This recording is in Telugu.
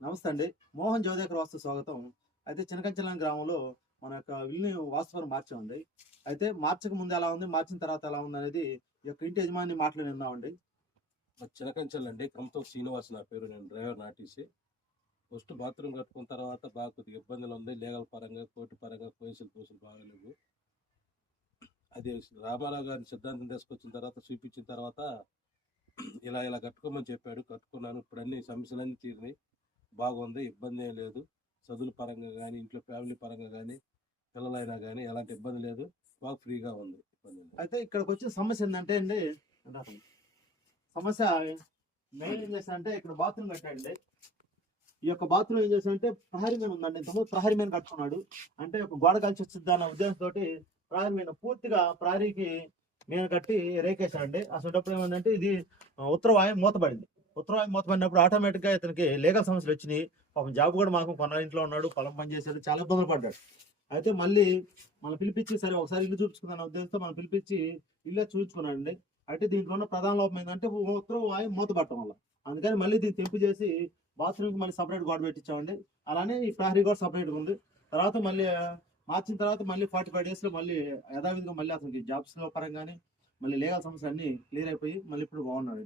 నమస్తే అండి. మోహన్ జ్యోతికర్ వాస్తు స్వాగతం. అయితే చినకంచలం గ్రామంలో మన యొక్క ఇల్లుని వాస్తువరం మార్చామండి. అయితే మార్చక ముందు ఎలా ఉంది మార్చిన తర్వాత ఎలా ఉంది అనేది ఈ యొక్క ఇంటి యజమాని మాట్లాడి ఉన్నామండి చినకంచెల్ అండి క్రమతో శ్రీనివాస్ నా పేరు నేను డ్రైవర్ నాటీసీ ఫస్ట్ బాత్రూమ్ కట్టుకున్న తర్వాత బాగా కొద్దిగా ఇబ్బందులు ఉంది. లీగల్ పరంగా కోర్టు పరంగా కేసులు పూసులు బాగాలేవు. అది రామారావు గారిని సిద్ధాంతం తీసుకొచ్చిన తర్వాత చూపించిన తర్వాత ఇలా ఇలా కట్టుకోమని చెప్పాడు. కట్టుకున్నాను. ఇప్పుడు అన్ని సమస్యలన్నీ తీరినాయి. బాగుంది ఇబ్బంది ఏం లేదు. చదువుల పరంగా కానీ ఇంట్లో ఫ్యామిలీ పరంగా కానీ పిల్లలైనా కానీ ఎలాంటి ఇబ్బంది లేదు. బాగా ఫ్రీగా ఉంది ఇబ్బంది అయితే ఇక్కడికి వచ్చిన సమస్య ఏంటంటే అండి సమస్య మెయిన్ ఏం చేశారంటే ఇక్కడ బాత్రూమ్ కట్టండి ఈ యొక్క బాత్రూమ్ ఏం చేశారంటే ప్రహరీ మీద ఉందండి. ఇంతకుముందు ప్రహరీ మీద కట్టుకున్నాడు. అంటే ఒక గోడ కలిసి వచ్చింది. అన్న ఉద్దేశంతో ప్రహరీ మీద పూర్తిగా ప్రహరీకి మీద కట్టి రేకేశాడండి. అసలు ఏమైందంటే ఇది ఉత్తరవాయం మూతబడింది. వాయువు మొత్తం అయినప్పుడు ఆటోమేటిక్గా ఇతనికి లీగల్ సమస్యలు వచ్చినాయి. పాపం జాబ్ కూడా మాకు కొన్న ఇంట్లో ఉన్నాడు పొలం పని చేశాడు చాలా ఇబ్బందులు పడ్డాడు. అయితే మళ్ళీ మనం పిలిపించి సరే ఒకసారి ఇల్లు చూపించుకుందాం ఉద్దేశంతో మనం పిలిపించి ఇల్లు చూపించుకున్నాడండి. అయితే దీంట్లో ఉన్న ప్రధాన లోపం ఏంటంటే ఉత్తర మూత పట్టడం వల్ల. అందుకని మళ్ళీ దీన్ని తెంపు చేసి బాత్రూమ్కి మళ్ళీ సపరేట్ గోడ పెట్టించామండి. అలానే ఈ ప్రహరీ కూడా సపరేట్ ఉంది. తర్వాత మళ్ళీ మార్చిన తర్వాత మళ్ళీ ఫార్టీ ఫైవ్ డేస్లో మళ్ళీ యథావిధిగా మళ్ళీ అతనికి జాబ్స్లో పరంగానే మళ్ళీ లీగల్ సమస్యలు అన్ని క్లియర్ అయిపోయి మళ్ళీ ఇప్పుడు బాగున్నాడు